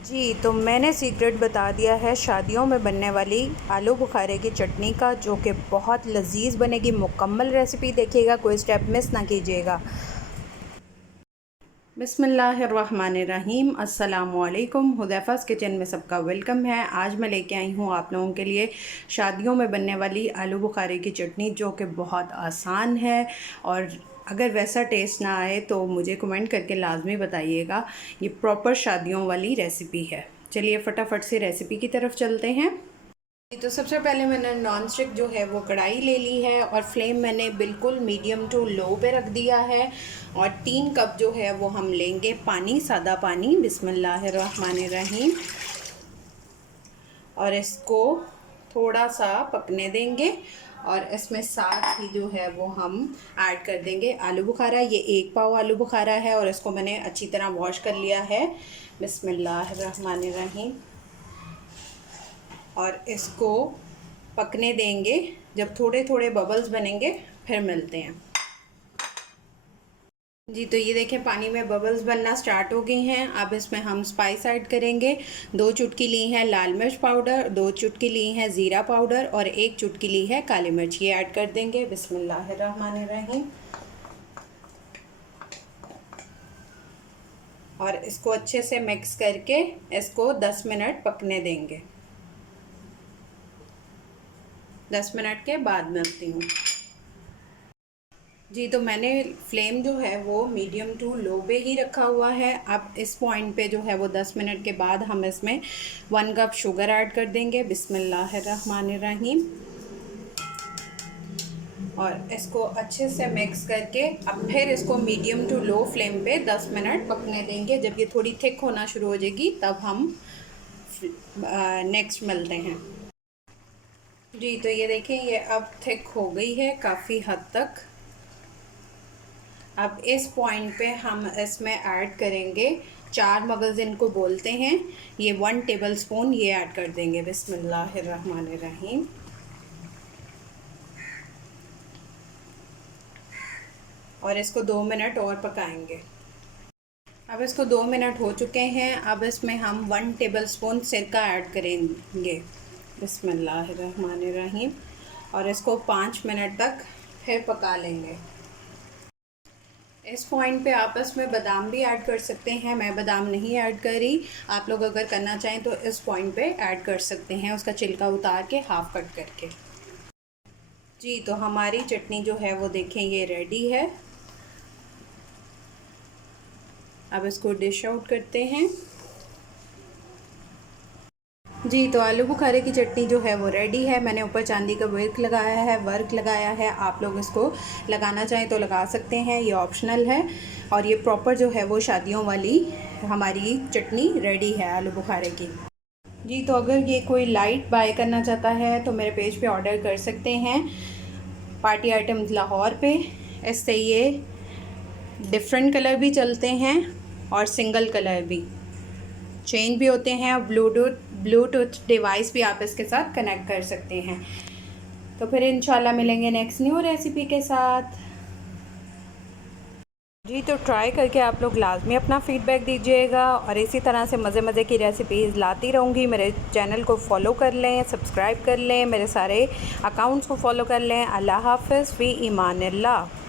जी, तो मैंने सीक्रेट बता दिया है शादियों में बनने वाली आलू बुखारे की चटनी का, जो कि बहुत लज़ीज़ बनेगी। मुकम्मल रेसिपी देखिएगा, कोई स्टेप मिस ना कीजिएगा। बिस्मिल्लाहिर्रहमानिर्रहीम। अस्सलामुअलैकुम। हुदैफ़ास किचन में सबका वेलकम है। आज मैं लेके आई हूँ आप लोगों के लिए शादियों में बनने वाली आलू बुखारे की चटनी, जो कि बहुत आसान है। और अगर वैसा टेस्ट ना आए तो मुझे कमेंट करके लाजमी बताइएगा। ये प्रॉपर शादियों वाली रेसिपी है। चलिए फटाफट से रेसिपी की तरफ चलते हैं। तो सबसे पहले मैंने नॉन स्टिक जो है वो कढ़ाई ले ली है और फ्लेम मैंने बिल्कुल मीडियम टू लो पे रख दिया है। और 3 कप जो है वो हम लेंगे पानी, सादा पानी। बिस्मिल्लाहिर्रहमानिर्रहीम। और इसको थोड़ा सा पकने देंगे और इसमें साथ ही जो है वो हम ऐड कर देंगे आलू बुखारा। ये 1 पाव आलू बुखारा है और इसको मैंने अच्छी तरह वॉश कर लिया है। बिस्मिल्लाहिर्रहमानिर्रहीम। और इसको पकने देंगे। जब थोड़े थोड़े बबल्स बनेंगे फिर मिलते हैं। जी, तो ये देखें पानी में बबल्स बनना स्टार्ट हो गई हैं। अब इसमें हम स्पाइस ऐड करेंगे। 2 चुटकी ली हैं लाल मिर्च पाउडर, 2 चुटकी ली हैं ज़ीरा पाउडर और 1 चुटकी ली है काली मिर्च। ये ऐड कर देंगे। बिस्मिल्लाहिर्रहमानिर्रहीम। और इसको अच्छे से मिक्स करके इसको 10 मिनट पकने देंगे। 10 मिनट के बाद मिलती हूँ। जी, तो मैंने फ्लेम जो है वो मीडियम टू लो पे ही रखा हुआ है। अब इस पॉइंट पे जो है वो 10 मिनट के बाद हम इसमें 1 कप शुगर ऐड कर देंगे। बिस्मिल्लाहिर्रहमानिर्रहीम। और इसको अच्छे से मिक्स करके अब फिर इसको मीडियम टू लो फ्लेम पे 10 मिनट पकने देंगे। जब ये थोड़ी थिक होना शुरू हो जाएगी तब हम नेक्स्ट मिलते हैं। जी, तो ये देखिए ये अब थिक हो गई है काफ़ी हद तक। अब इस पॉइंट पे हम इसमें ऐड करेंगे 4 मगज़, इनको बोलते हैं। ये 1 टेबलस्पून ये ऐड कर देंगे। बिस्मिल्लाहिर्रहमानिर्रहीम। और इसको 2 मिनट और पकाएंगे। अब इसको 2 मिनट हो चुके हैं। अब इसमें हम 1 टेबलस्पून सिरका ऐड करेंगे। बिस्मिल्लाहिर्रहमानिर्रहीम। और इसको 5 मिनट तक फिर पका लेंगे। इस पॉइंट पे आप इसमें बादाम भी ऐड कर सकते हैं। मैं बादाम नहीं ऐड करी। आप लोग अगर करना चाहें तो इस पॉइंट पे ऐड कर सकते हैं, उसका छिलका उतार के हाफ कट करके। जी, तो हमारी चटनी जो है वो देखें ये रेडी है। अब इसको डिश आउट करते हैं। जी, तो आलू बुखारे की चटनी जो है वो रेडी है। मैंने ऊपर चांदी का वर्क लगाया है। आप लोग इसको लगाना चाहें तो लगा सकते हैं, ये ऑप्शनल है। और ये प्रॉपर जो है वो शादियों वाली हमारी चटनी रेडी है आलू बुखारे की। जी, तो अगर ये कोई लाइट बाय करना चाहता है तो मेरे पेज पे ऑर्डर कर सकते हैं, पार्टी आइटम्स लाहौर पे। इससे ये डिफरेंट कलर भी चलते हैं और सिंगल कलर भी चेंज भी होते हैं। और ब्लूटूथ डिवाइस भी आप इसके साथ कनेक्ट कर सकते हैं। तो फिर इंशाल्लाह मिलेंगे नेक्स्ट न्यू रेसिपी के साथ। जी, तो ट्राई करके आप लोग लाजमी अपना फ़ीडबैक दीजिएगा और इसी तरह से मज़े मज़े की रेसिपीज़ लाती रहूँगी। मेरे चैनल को फॉलो कर लें, सब्सक्राइब कर लें, मेरे सारे अकाउंट्स को फॉलो कर लें। अल्लाह हाफ़िज़ फ़ी ईमानिल्लाह।